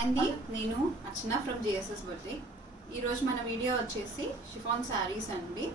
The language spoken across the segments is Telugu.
అండి నేను అర్చన ఫ్రమ్ జిఎస్ఎస్ బర్త్డే. ఈరోజు మన వీడియో వచ్చేసి షిఫాన్ శారీస్ అండి.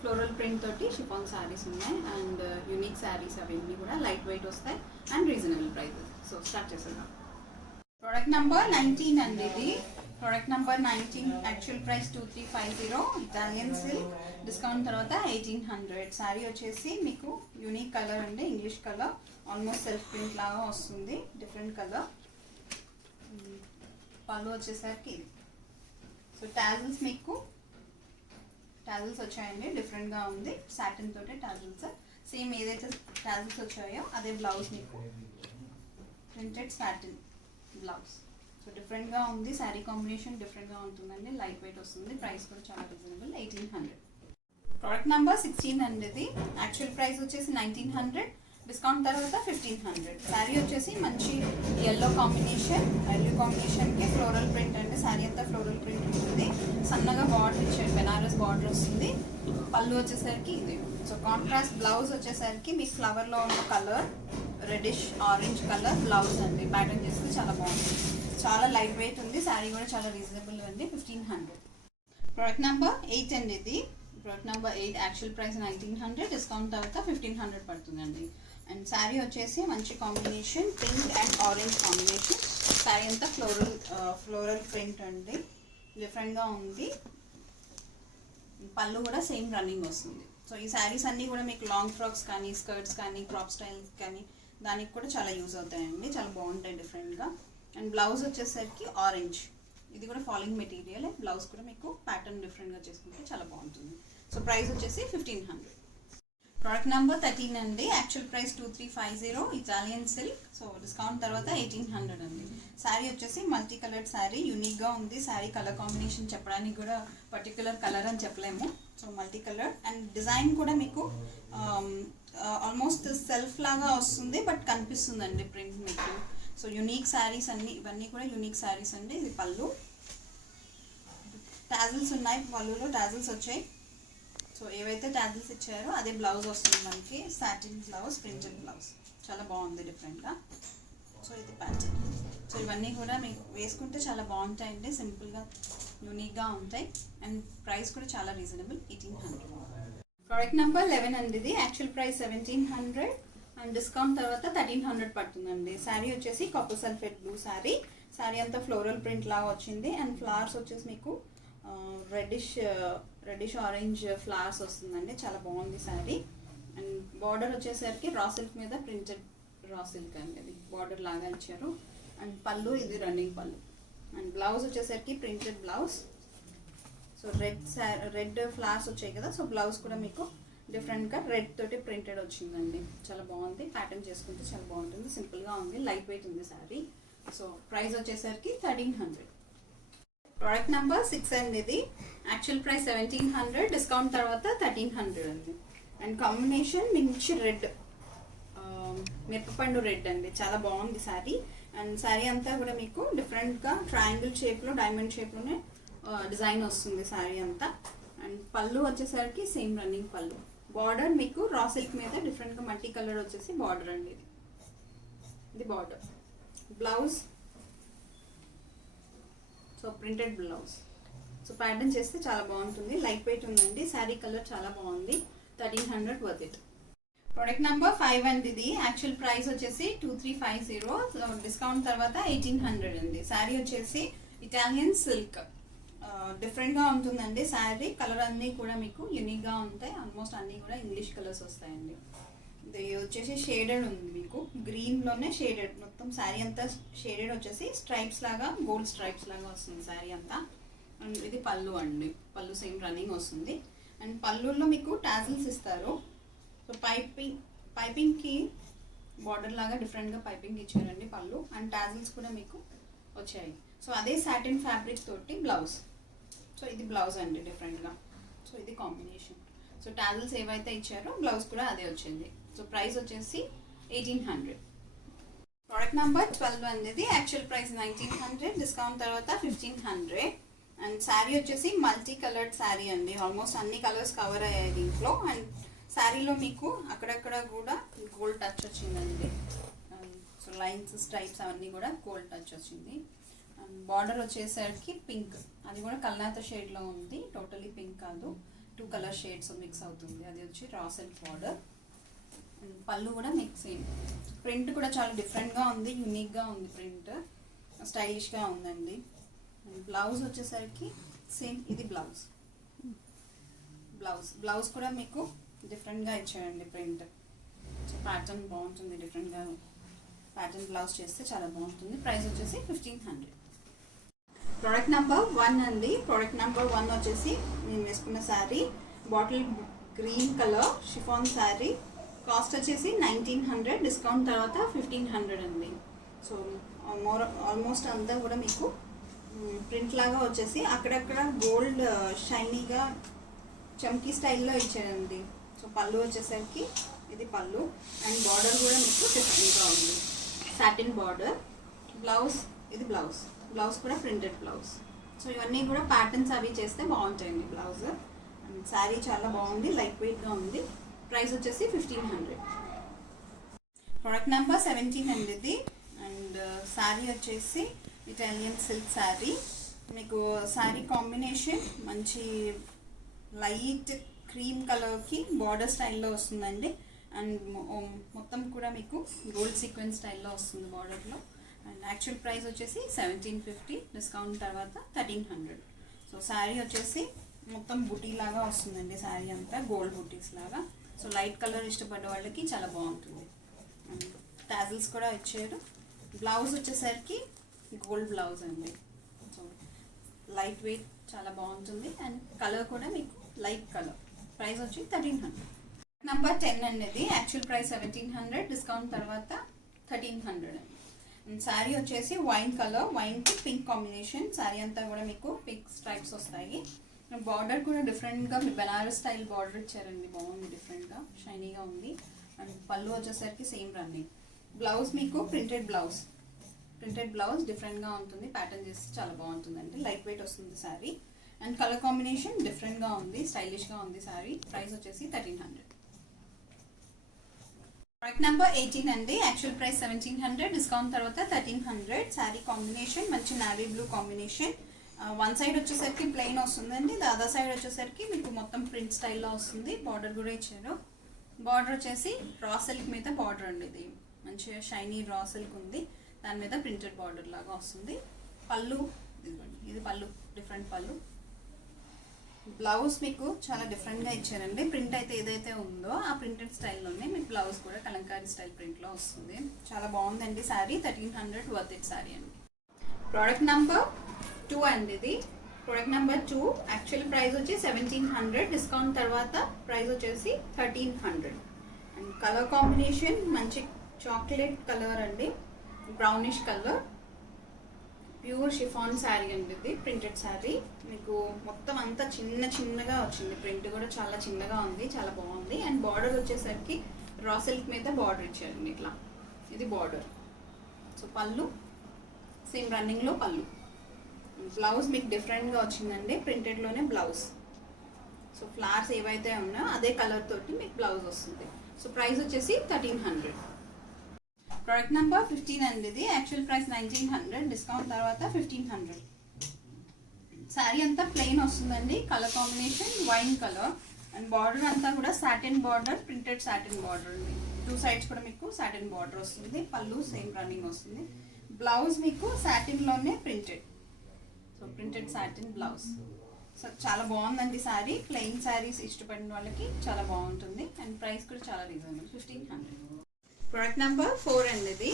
ఫ్లోరల్ ప్రింట్ తోటి షిఫాన్ శారీస్ ఉన్నాయి అండ్ యూనిక్ శారీస్ అవన్నీ కూడా లైట్ వెయిట్ వస్తాయి and reasonable prices. So start చేసేద్దాం. ప్రోడక్ట్ నెంబర్ 19 అండి. ఇది product number 19, actual price 2350, Italian silk, discount తర్వాత 1800. శారీ వచ్చేసి మీకు యూనిక్ కలర్ అండి, English colour, almost self print లాగా వస్తుంది, డిఫరెంట్ కలర్. పళ్ళు వచ్చేసరికి ఇది. సో టాజిల్స్ మీకు టాజిల్స్ వచ్చాయండి, డిఫరెంట్గా ఉంది, సాటిన్ తోటి టాజిల్స్. సేమ్ ఏదైతే టాజిల్స్ వచ్చాయో అదే బ్లౌజ్ మీకు ప్రింటెడ్ సాటిన్ బ్లౌజ్. సో డిఫరెంట్గా ఉంది, శారీ కాంబినేషన్ డిఫరెంట్గా ఉంటుందండి, లైట్ వెయిట్ వస్తుంది, ప్రైస్ కూడా చాలా రీజనబుల్, 1800. ప్రోడక్ట్ నెంబర్ 16 అండి. ఇది యాక్చువల్ ప్రైస్ వచ్చేసి 1900, డిస్కౌంట్ తర్వాత 1500. శారీ వచ్చేసి మంచి ఎల్లో కాంబినేషన్కి ఫ్లోరల్ ప్రింట్ అండి. శారీ అంతా ఫ్లోరల్ ప్రింట్ ఉంటుంది, సన్నగా బార్డర్ ఇచ్చారు, బెనారస్ బార్డర్ వస్తుంది. పళ్ళు వచ్చేసరికి ఇది. సో కాంట్రాస్ట్ బ్లౌజ్ వచ్చేసరికి మీకు ఫ్లవర్లో ఉన్న colour reddish orange colour blouse అండి. ప్యాటర్న్ చేస్తే చాలా బాగుంటుంది, చాలా లైట్ వెయిట్ ఉంది, శారీ కూడా చాలా రీజనబుల్ అండి, 1500. ప్రోడక్ట్ నెంబర్ 8 అండి. ఇది product number 8, actual price 1900, discount తర్వాత 1500 పడుతుందండి. అండ్ శారీ వచ్చేసి మంచి combination, pink and orange combination. Sari అంతా ఫ్లోరల్ ప్రింట్ అండి, డిఫరెంట్గా ఉంది. పళ్ళు కూడా సేమ్ రన్నింగ్ వస్తుంది. సో ఈ శారీస్ అన్నీ కూడా మీకు లాంగ్ ఫ్రాక్స్ కానీ, స్కర్ట్స్ కానీ, క్రాప్ స్టైల్స్ కానీ దానికి కూడా చాలా యూజ్ అవుతాయండి, చాలా బాగుంటాయి డిఫరెంట్గా. అండ్ బ్లౌజ్ వచ్చేసరికి ఆరెంజ్, ఇది కూడా ఫాలింగ్ మెటీరియల్. బ్లౌజ్ కూడా మీకు ప్యాటర్న్ డిఫరెంట్గా చేసుకుంటే చాలా బాగుంటుంది. సో ప్రైస్ వచ్చేసి 1500. ప్రోడక్ట్ నెంబర్ 13 అండి. Actual price 2350, Italian silk. So discount తర్వాత 1800 అండి. శారీ వచ్చేసి మల్టీ కలర్డ్ శారీ, యూనిక్గా ఉంది. శారీ కలర్ కాంబినేషన్ చెప్పడానికి కూడా పర్టికులర్ కలర్ అని చెప్పలేము. So multi colour and design కూడా మీకు ఆల్మోస్ట్ సెల్ఫ్ లాగా వస్తుంది, బట్ కనిపిస్తుందండి ప్రింట్ మీకు. సో యూనిక్ శారీస్ అన్ని, ఇవన్నీ కూడా యూనిక్ శారీస్ అండి. ఇది పళ్ళు, టాజిల్స్ ఉన్నాయి, పళ్ళులో టాజిల్స్ వచ్చాయి. సో ఏవైతే టాజిల్స్ ఇచ్చారో అదే బ్లౌజ్ వస్తుంది మనకి, సాటిన్ బ్లౌజ్, ప్రింటెడ్ బ్లౌజ్, చాలా బాగుంది డిఫరెంట్గా. సో ఇది ప్యాటర్న్. సో ఇవన్నీ కూడా మీకు వేసుకుంటే చాలా బాగుంటాయండి, సింపుల్గా యూనిక్గా ఉంటాయి అండ్ ప్రైస్ కూడా చాలా రీజనబుల్, 1800. ప్రోడక్ట్ నెంబర్ 11 అండి. ఇది యాక్చువల్ ప్రైస్ 1700 అండ్ డిస్కౌంట్ తర్వాత 1300 పడుతుందండి. శారీ వచ్చేసి copper sulphate blue sari. Sari అంతా ఫ్లోరల్ ప్రింట్ లాగా వచ్చింది అండ్ ఫ్లవర్స్ వచ్చేసి మీకు రెడ్డిష్ ఆరెంజ్ ఫ్లవర్స్ వస్తుందండి, చాలా బాగుంది శారీ. అండ్ బార్డర్ వచ్చేసరికి రా సిల్క్ మీద ప్రింటెడ్ రా సిల్క్ అండి, ఇది బార్డర్ లాగా ఇచ్చారు. అండ్ పళ్ళు ఇది రన్నింగ్ పళ్ళు. అండ్ బ్లౌజ్ వచ్చేసరికి printed blouse. So red flowers వచ్చాయి కదా, సో బ్లౌజ్ కూడా మీకు డిఫరెంట్గా రెడ్ తోటి ప్రింటెడ్ వచ్చిందండి, చాలా బాగుంది. ప్యాటర్న్ చేసుకుంటే చాలా బాగుంటుంది, సింపుల్గా ఉంది, లైట్ వెయిట్ ఉంది శారీ. సో ప్రైస్ వచ్చేసరికి 1300. ప్రోడక్ట్ నెంబర్ 6 అండి. ఇది యాక్చువల్ ప్రైస్ 1700, డిస్కౌంట్ తర్వాత 1300 అండి. అండ్ కాంబినేషన్ మంచి రెడ్, మిరపపండు రెడ్ అండి, చాలా బాగుంది శారీ. అండ్ శారీ అంతా కూడా మీకు డిఫరెంట్గా ట్రయాంగిల్ షేప్లో, డైమండ్ షేప్లోనే డిజైన్ వస్తుంది శారీ అంతా. అండ్ పళ్ళు వచ్చేసరికి సేమ్ రన్నింగ్ పళ్ళు. బార్డర్ మీకు రా సిల్క్ మీద డిఫరెంట్గా మల్టీ కలర్ వచ్చేసి బార్డర్ అండి, ఇది border. Blouse so printed blouse. So pattern చేస్తే చాలా బాగుంటుంది, లైట్ వెయిట్ ఉందండి, శారీ కలర్ చాలా బాగుంది, 1300 వర్త్ ఇట్. ప్రోడక్ట్ నెంబర్ 5 అండి. ఇది యాక్చువల్ ప్రైస్ వచ్చేసి 2350, డిస్కౌంట్ తర్వాత 1800 అండి. శారీ వచ్చేసి ఇటాలియన్ సిల్క్, డిఫరెంట్గా ఉంటుందండి శారీ. కలర్ అన్నీ కూడా మీకు యూనిక్గా ఉంటాయి, ఆల్మోస్ట్ అన్నీ కూడా ఇంగ్లీష్ కలర్స్ వస్తాయండి. ఇది వచ్చేసి షేడెడ్ ఉంది మీకు, గ్రీన్లోనే షేడెడ్, మొత్తం శారీ అంతా షేడెడ్ వచ్చేసి స్ట్రైప్స్ లాగా, గోల్డ్ స్ట్రైప్స్ లాగా వస్తుంది శారీ అంతా. అండ్ ఇది పళ్ళు అండి, పళ్ళు సేమ్ రన్నింగ్ వస్తుంది. అండ్ పళ్ళుల్లో మీకు టాజిల్స్ ఇస్తారు. సో పైపింగ్కి బార్డర్ లాగా డిఫరెంట్గా పైపింగ్ ఇచ్చారండి పళ్ళు. అండ్ టాజిల్స్ కూడా మీకు వచ్చాయి. సో అదే సాటిన్ ఫ్యాబ్రిక్ తోటి బ్లౌజ్. సో ఇది బ్లౌజ్ అండి డిఫరెంట్గా. సో ఇది కాంబినేషన్. సో టాజిల్స్ ఏవైతే ఇచ్చారో బ్లౌజ్ కూడా అదే వచ్చింది. సో ప్రైస్ వచ్చేసి 1800. ప్రోడక్ట్ నెంబర్ 12 అనేది యాక్చువల్ ప్రైస్ 1900, డిస్కౌంట్ తర్వాత 1500. అండ్ శారీ వచ్చేసి మల్టీ కలర్డ్ శారీ అండి, ఆల్మోస్ట్ అన్ని కలర్స్ కవర్ అయ్యాయి దీంట్లో. అండ్ శారీలో మీకు అక్కడక్కడ కూడా గోల్డ్ టచ్ వచ్చిందండి. సో లైన్స్, స్ట్రైప్స్ అవన్నీ కూడా గోల్డ్ టచ్ వచ్చింది. బార్డర్ వచ్చేసరికి పింక్, అది కూడా కల్నాత షేడ్లో ఉంది, టోటలీ పింక్ కాదు, 2 కలర్ షేడ్స్ మిక్స్ అవుతుంది. అది వచ్చి రా సిల్క్ బార్డర్. పళ్ళు కూడా మీకు సేమ్. ప్రింట్ కూడా చాలా డిఫరెంట్గా ఉంది, యూనిక్గా ఉంది, ప్రింట్ స్టైలిష్గా ఉందండి. బ్లౌజ్ వచ్చేసరికి సేమ్, ఇది బ్లౌజ్. బ్లౌజ్ కూడా మీకు డిఫరెంట్గా ఇచ్చారండి ప్రింట్. సో ప్యాటర్న్ బాగుంటుంది, డిఫరెంట్గా ప్యాటర్న్ బ్లౌజ్ చేస్తే చాలా బాగుంటుంది. ప్రైస్ వచ్చేసి 1500. ప్రోడక్ట్ నెంబర్ 1 అండి. ప్రోడక్ట్ నెంబర్ 1 వచ్చేసి నేను వేసుకున్న sari bottle green colour chiffon sari. Cost వచ్చేసి 1900, డిస్కౌంట్ తర్వాత 1500 అండి. సో ఆల్మోస్ట్ అంతా కూడా మీకు ప్రింట్ లాగా వచ్చేసి అక్కడక్కడ గోల్డ్ షైనీగా చమ్కీ స్టైల్లో ఇచ్చారండి. సో పళ్ళు వచ్చేసరికి ఇది పళ్ళు, అండ్ బార్డర్ కూడా మీకు డిఫరెంట్గా ఉంది, సాటిన్ బార్డర్. బ్లౌజ్, ఇది బ్లౌజ్ కూడా ప్రింటెడ్ బ్లౌజ్. సో ఇవన్నీ కూడా ప్యాటర్న్స్ అవి చేస్తే బాగుంటాయండి బ్లౌజ్. అండ్ శారీ చాలా బాగుంది, లైట్ వెయిట్గా ఉంది. ప్రైస్ వచ్చేసి 1500. ప్రోడక్ట్ నెంబర్ 17 అండి ఇది. అండ్ శారీ వచ్చేసి ఇటాలియన్ సిల్క్ శారీ. మీకు శారీ కాంబినేషన్ మంచి లైట్ క్రీమ్ కలర్కి బార్డర్ స్టైల్లో వస్తుందండి. అండ్ మొత్తం కూడా మీకు గోల్డ్ సీక్వెన్స్ స్టైల్లో వస్తుంది బార్డర్లో. అండ్ యాక్చువల్ ప్రైస్ వచ్చేసి 1750, డిస్కౌంట్ తర్వాత 1300. సో శారీ వచ్చేసి మొత్తం బుటీ లాగా వస్తుందండి, శారీ అంతా గోల్డ్ బుటీస్ లాగా. సో లైట్ కలర్ ఇష్టపడే వాళ్ళకి చాలా బాగుంటుంది. టాజిల్స్ కూడా ఇచ్చారు. బ్లౌజ్ వచ్చేసరికి గోల్డ్ బ్లౌజ్ అండి. సో లైట్ వెయిట్ చాలా బాగుంటుంది, అండ్ కలర్ కూడా మీకు లైట్ కలర్. ప్రైస్ వచ్చి 1300. నెంబర్ 10 అండి ఇది. యాక్చువల్ ప్రైస్ 1700, డిస్కౌంట్ తర్వాత 1300 అండి. శారీ వచ్చేసి వైన్ కలర్, వైన్కి పింక్ కాంబినేషన్. శారీ అంతా కూడా మీకు పింక్ స్ట్రైప్స్ వస్తాయి. బార్డర్ కూడా డిఫరెంట్గా బెనారస్ స్టైల్ బార్డర్ ఇచ్చారండి, బాగుంది, డిఫరెంట్గా షైనీగా ఉంది. అండ్ పళ్ళు వచ్చేసరికి సేమ్ రన్నింగ్. బ్లౌజ్ మీకు ప్రింటెడ్ బ్లౌజ్ డిఫరెంట్గా ఉంటుంది, ప్యాటర్న్ చేస్తే చాలా బాగుంటుందండి, లైట్ వెయిట్ వస్తుంది శారీ. అండ్ కలర్ కాంబినేషన్ డిఫరెంట్గా ఉంది, స్టైలిష్గా ఉంది శారీ. ప్రైస్ వచ్చేసి 1300. ప్రోడక్ట్ నెంబర్ 18 అండి. యాక్చువల్ ప్రైస్ 1700, డిస్కౌంట్ తర్వాత 1300. శారీ కాంబినేషన్ మంచి navy blue combination. One side వచ్చేసరికి ప్లెయిన్ వస్తుందండి, ద అదర్ సైడ్ వచ్చేసరికి మీకు మొత్తం ప్రింట్ స్టైల్లో వస్తుంది. బార్డర్ కూడా ఇచ్చారు. బార్డర్ వచ్చేసి రా సిల్క్ మీద బార్డర్ అండి, ఇది మంచిగా షైనీ రా సిల్క్ ఉంది, దాని మీద ప్రింటెడ్ బార్డర్ లాగా వస్తుంది. పళ్ళు ఇదిగోండి, ఇది పళ్ళు, డిఫరెంట్ పళ్ళు. బ్లౌజ్ మీకు చాలా డిఫరెంట్గా ఇచ్చారండి. ప్రింట్ అయితే ఏదైతే ఉందో ఆ ప్రింటెడ్ స్టైల్లోనే మీకు బ్లౌజ్ కూడా కలంకారీ స్టైల్ ప్రింట్లో వస్తుంది. చాలా బాగుందండి శారీ. 1300 వర్త్ ఇట్ శారీ అండి. ప్రోడక్ట్ నెంబర్ 2 అండి ఇది. ప్రోడక్ట్ నెంబర్ 2 యాక్చువల్ ప్రైస్ వచ్చి 1700, డిస్కౌంట్ తర్వాత ప్రైస్ వచ్చేసి 1300. అండ్ కలర్ కాంబినేషన్ మంచి చాక్లెట్ కలర్ అండి, brownish colour, pure chiffon sari అండి ఇది, ప్రింటెడ్ శారీ. మీకు మొత్తం అంతా చిన్నగా వచ్చింది, ప్రింట్ కూడా చాలా చిన్నగా ఉంది, చాలా బాగుంది. అండ్ బార్డర్ వచ్చేసరికి రా సిల్క్ మీద బార్డర్ ఇచ్చారండి ఇట్లా, ఇది బార్డర్. సో పళ్ళు సేమ్ రన్నింగ్లో పళ్ళు. బ్లౌజ్ మీకు డిఫరెంట్గా వచ్చిందండి, ప్రింటెడ్లోనే బ్లౌజ్. సో ఫ్లవర్స్ ఏవైతే ఉన్నాయో అదే కలర్ తోటి మీకు బ్లౌజ్ వస్తుంది. సో ప్రైస్ వచ్చేసి 1300. ప్రోడక్ట్ నెంబర్ 15 అండి ఇది. యాక్చువల్ ప్రైస్ 1900, డిస్కౌంట్ తర్వాత 1500. శారీ అంతా ప్లెయిన్ వస్తుందండి, colour combination wine colour. And border అంతా కూడా satin border, printed satin border అండి. 2 సైడ్స్ కూడా మీకు సాటిన్ బార్డర్ వస్తుంది. పళ్ళు సేమ్ రన్నింగ్ వస్తుంది. బ్లౌజ్ మీకు సాటిన్లోనే printed, so printed satin blouse. So చాలా బాగుందండి శారీ. ప్లెయిన్ శారీస్ ఇష్టపడిన వాళ్ళకి చాలా బాగుంటుంది. అండ్ ప్రైస్ కూడా చాలా రీజనబుల్, 1500. ప్రోడక్ట్ నెంబర్ 4 అండి ఇది.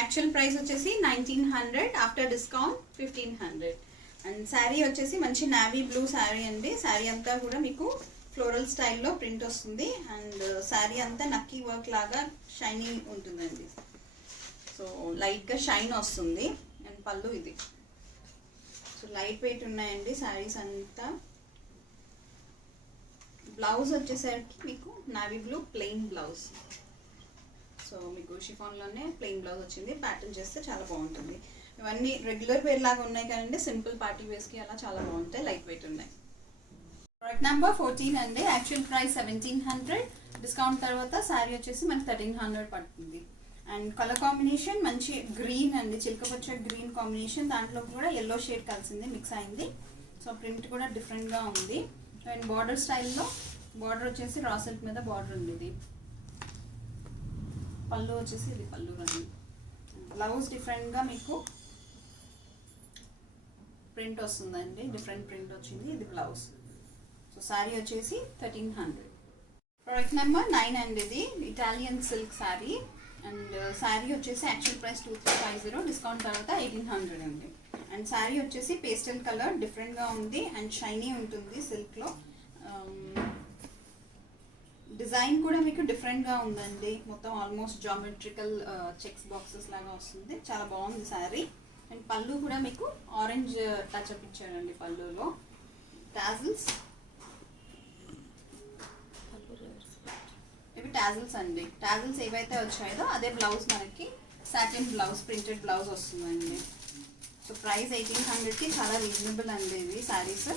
యాక్చువల్ ప్రైస్ వచ్చేసి 1900, ఆఫ్టర్ డిస్కౌంట్ 1500. అండ్ శారీ వచ్చేసి మంచి నావీ బ్లూ శారీ అండి. శారీ అంతా కూడా మీకు ఫ్లోరల్ స్టైల్లో ప్రింట్ వస్తుంది. అండ్ శారీ అంతా నక్కీ వర్క్ లాగా షైనీ ఉంటుందండి. సో లైట్గా షైన్ వస్తుంది. అండ్ పళ్ళు ఇది. సో లైట్ వెయిట్ ఉన్నాయండి శారీస్ అంతా. బ్లౌజ్ వచ్చేసరికి మీకు navy blue plain blouse. So మీకు షిఫాన్లోనే ప్లెయిన్ బ్లౌజ్ వచ్చింది. ప్యాటర్న్ చేస్తే చాలా బాగుంటుంది. ఇవన్నీ రెగ్యులర్ వేర్ లాగా ఉన్నాయి కదండి, సింపుల్ పార్టీ వేర్స్కి అలా చాలా బాగుంటాయి, లైట్ వెయిట్ ఉన్నాయి. ప్రోడక్ట్ నెంబర్ 14 అండి. యాక్చువల్ ప్రైస్ 1700, డిస్కౌంట్ తర్వాత శారీ వచ్చేసి మనకి 1300 పడుతుంది. అండ్ కలర్ కాంబినేషన్ మంచి గ్రీన్ అండి, చిలకపచ్చ గ్రీన్ కాంబినేషన్, దాంట్లో కూడా ఎల్లో షేడ్ కలిసింది, మిక్స్ అయింది. సో ప్రింట్ కూడా డిఫరెంట్గా ఉంది. అండ్ బార్డర్ స్టైల్లో, బార్డర్ వచ్చేసి రా సిల్క్ మీద బార్డర్ ఉంది. ఇది పళ్ళు వచ్చేసి ఇది పళ్ళు రండి. బ్లౌజ్ డిఫరెంట్గా మీకు ప్రింట్ వస్తుందండి, డిఫరెంట్ ప్రింట్ వచ్చింది. ఇది బ్లౌజ్. సో శారీ వచ్చేసి 1300. ప్రోడక్ట్ నెంబర్ 9 అండి, ఇది Italian silk sari. And sari వచ్చేసి యాక్చువల్ ప్రైస్ 2350, డిస్కౌంట్ తర్వాత 1800 అండి. అండ్ శారీ వచ్చేసి పేస్టల్ కలర్, డిఫరెంట్గా ఉంది అండ్ షైనీ ఉంటుంది సిల్క్లో. డిజైన్ కూడా మీకు డిఫరెంట్గా ఉందండి, మొత్తం ఆల్మోస్ట్ జామెట్రికల్ చెక్స్ బాక్సెస్ లాగా వస్తుంది, చాలా బాగుంది శారీ. అండ్ పళ్ళు కూడా మీకు ఆరెంజ్ టచ్అప్ ఇచ్చారండి పళ్ళులో. టాజిల్స్, ఇవి టాజిల్స్ అండి. టాజిల్స్ ఏవైతే వచ్చాయో అదే బ్లౌజ్ మనకి సాటిన్ బ్లౌజ్, ప్రింటెడ్ బ్లౌజ్ వస్తుందండి. సో ప్రైస్ 1800కి చాలా రీజనబుల్ అండి. ఇవి శారీస్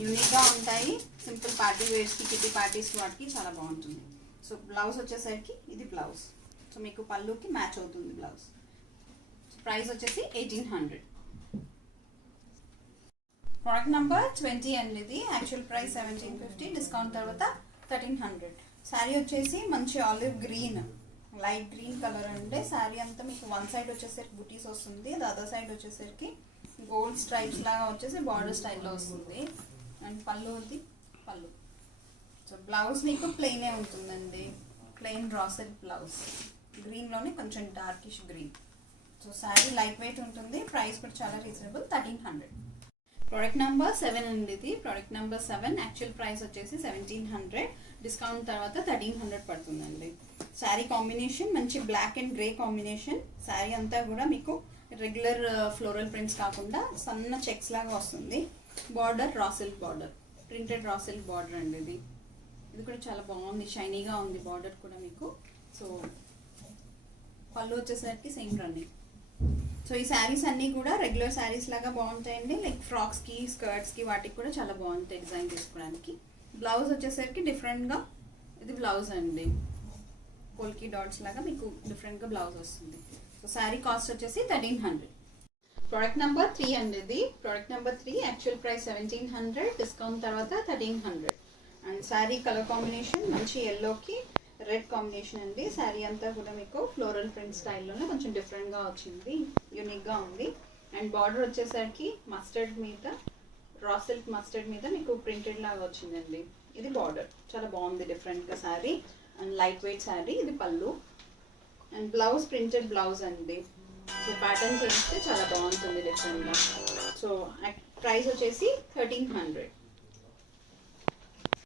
యూనిక్గా ఉంటాయి, సింపుల్ పార్టీ వేర్స్కి, కిటీ పార్టీస్ వాటికి చాలా బాగుంటుంది. సో బ్లౌజ్ వచ్చేసరికి ఇది బ్లౌజ్. సో మీకు పళ్ళుకి మ్యాచ్ అవుతుంది బ్లౌజ్. ప్రైస్ వచ్చేసి 1800. ప్రోడక్ట్ నెంబర్ 20 అండి, ఇది యాక్చువల్ ప్రైస్ 1750, డిస్కౌంట్ తర్వాత 1300. శారీ వచ్చేసి మంచి olive green, light green colour అండి. శారీ అంతా మీకు వన్ సైడ్ వచ్చేసరికి బుటీస్ వస్తుంది, అదర్ సైడ్ వచ్చేసరికి గోల్డ్ స్ట్రైప్స్ లాగా వచ్చేసి బార్డర్ స్టైల్లో వస్తుంది. అండ్ పళ్ళు ఉంది పళ్ళు. సో బ్లౌజ్ మీకు ప్లెయినే ఉంటుందండి, ప్లెయిన్ రా సిల్క్ బ్లౌజ్, గ్రీన్లోనే కొంచెం darkish green. So sari light weight ఉంటుంది, ప్రైస్ కూడా చాలా రీజనబుల్, 1300. ప్రోడక్ట్ నెంబర్ 7 అండి, ఇది ప్రోడక్ట్ నెంబర్ 7. యాక్చువల్ ప్రైస్ వచ్చేసి 1700, డిస్కౌంట్ తర్వాత 1300 పడుతుందండి. శారీ కాంబినేషన్ మంచి black and grey combination. Sari అంతా కూడా మీకు రెగ్యులర్ ఫ్లోరల్ ప్రింట్స్ కాకుండా సన్న చెక్స్ లాగా వస్తుంది. Border raw silk border, printed raw silk border అండి. ఇది కూడా చాలా బాగుంది, షైనీగా ఉంది బార్డర్ కూడా మీకు. సో పళ్ళు వచ్చేసరికి సేమ్ రన్నింగ్. సో ఈ శారీస్ అన్నీ కూడా రెగ్యులర్ శారీస్ లాగా బాగుంటాయండి, లైక్ ఫ్రాక్స్కి, స్కర్ట్స్కి, వాటికి కూడా చాలా బాగుంటాయి డిజైన్ తీసుకోవడానికి. బ్లౌజ్ వచ్చేసరికి డిఫరెంట్గా, ఇది బ్లౌజ్ అండి, పోల్కి డాట్స్ లాగా మీకు డిఫరెంట్గా బ్లౌజ్ వస్తుంది. సో శారీ కాస్ట్ వచ్చేసి 1300. ప్రోడక్ట్ నెంబర్ 3 అండి, ఇది product number 3. Actual price 1700, discount తర్వాత 1300. అండ్ శారీ కలర్ కాంబినేషన్ మంచి ఎల్లోకి రెడ్ కాంబినేషన్ అండి. శారీ అంతా కూడా మీకు ఫ్లోరల్ ప్రింట్ స్టైల్లోనే కొంచెం డిఫరెంట్గా వచ్చింది, యూనిక్గా ఉంది. అండ్ బార్డర్ వచ్చేసరికి మస్టర్డ్ మీద, రా సిల్క్ మస్టర్డ్ మీద మీకు ప్రింటెడ్ లాగా వచ్చిందండి. ఇది బార్డర్ చాలా బాగుంది, డిఫరెంట్గా sari and light weight sari. ఇది పళ్ళు అండ్ బ్లౌజ్ ప్రింటెడ్ బ్లౌజ్ అండి. సో ప్యాటర్న్ చేస్తే చాలా బాగుంటుంది డిఫరెంట్గా. సో ప్రైస్ వచ్చేసి 1300.